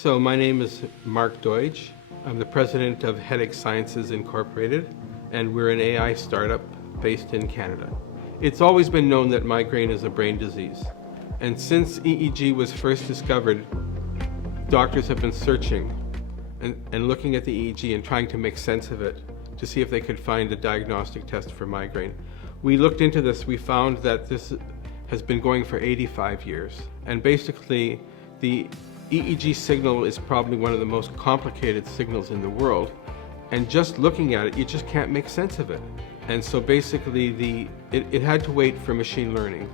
So my name is Mark Doidge. I'm the president of Headache Sciences Incorporated, and we're an AI startup based in Canada. It's always been known that migraine is a brain disease. And since EEG was first discovered, doctors have been searching and looking at the EEG and trying to make sense of it to see if they could find a diagnostic test for migraine. We looked into this, we found that this has been going for 85 years. And basically, the EEG signal is probably one of the most complicated signals in the world. And just looking at it, you just can't make sense of it. And so basically, it had to wait for machine learning.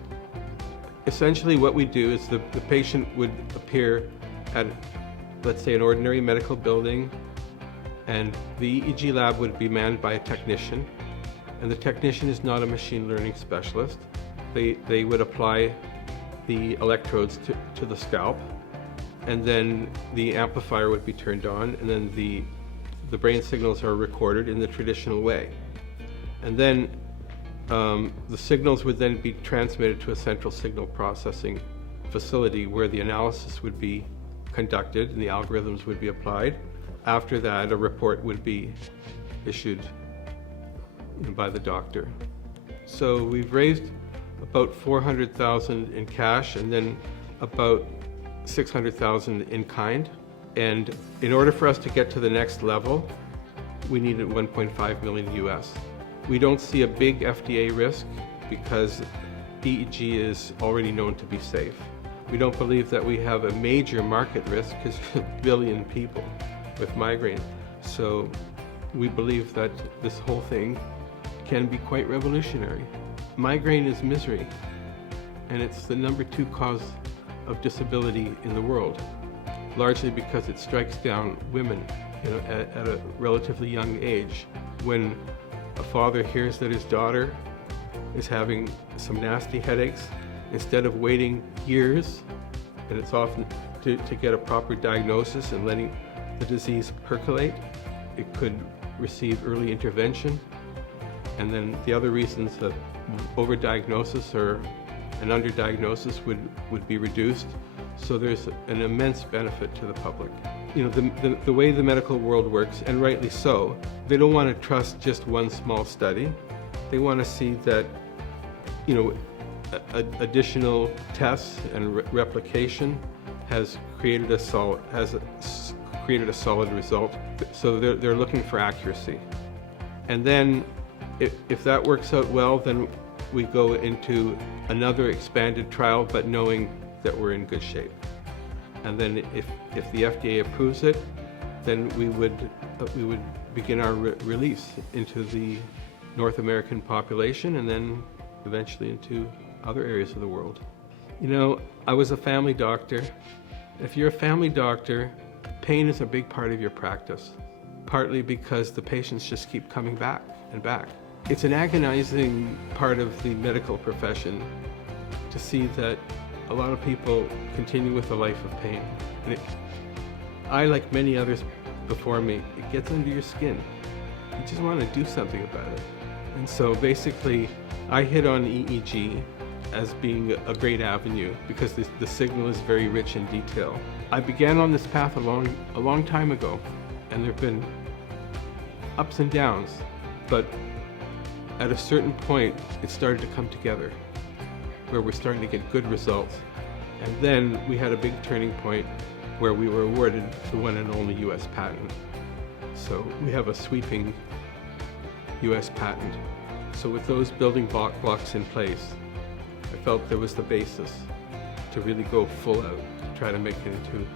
Essentially, what we do is the patient would appear at, let's say, an ordinary medical building, and the EEG lab would be manned by a technician. And the technician is not a machine learning specialist. They would apply the electrodes to the scalp, and then the amplifier would be turned on, and then the brain signals are recorded in the traditional way. And then the signals would then be transmitted to a central signal processing facility where the analysis would be conducted and the algorithms would be applied. After that, a report would be issued by the doctor. So we've raised about $400,000 in cash and then about $600,000 in kind. And in order for us to get to the next level, we needed 1.5 million US. We don't see a big FDA risk because EEG is already known to be safe. We don't believe that we have a major market risk because there's a billion people with migraine. So we believe that this whole thing can be quite revolutionary. Migraine is misery, and it's the #2 cause of disability in the world, largely because it strikes down women, at a relatively young age. When a father hears that his daughter is having some nasty headaches, instead of waiting years, and it's often to get a proper diagnosis and letting the disease percolate, it could receive early intervention. And then the other reasons that overdiagnosis or an underdiagnosis would be reduced. So there's an immense benefit to the public. The way the medical world works, and rightly so, they don't want to trust just one small study. They want to see that, additional tests and replication has created a solid result. So they're looking for accuracy. And then if that works out well, then we go into another expanded trial, but knowing that we're in good shape. And then if the FDA approves it, then we would begin our release into the North American population and then eventually into other areas of the world. I was a family doctor. If you're a family doctor, pain is a big part of your practice, partly because the patients just keep coming back and back. It's an agonizing part of the medical profession to see that a lot of people continue with a life of pain. And I, like many others before me, it gets under your skin. You just want to do something about it. And so basically, I hit on EEG as being a great avenue because the signal is very rich in detail. I began on this path a long time ago, and there have been ups and downs, but at a certain point, it started to come together, where we're starting to get good results. And then we had a big turning point where we were awarded the one and only US patent. So we have a sweeping US patent. So with those building blocks in place, I felt there was the basis to really go full out, to try to make it into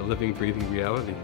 a living, breathing reality.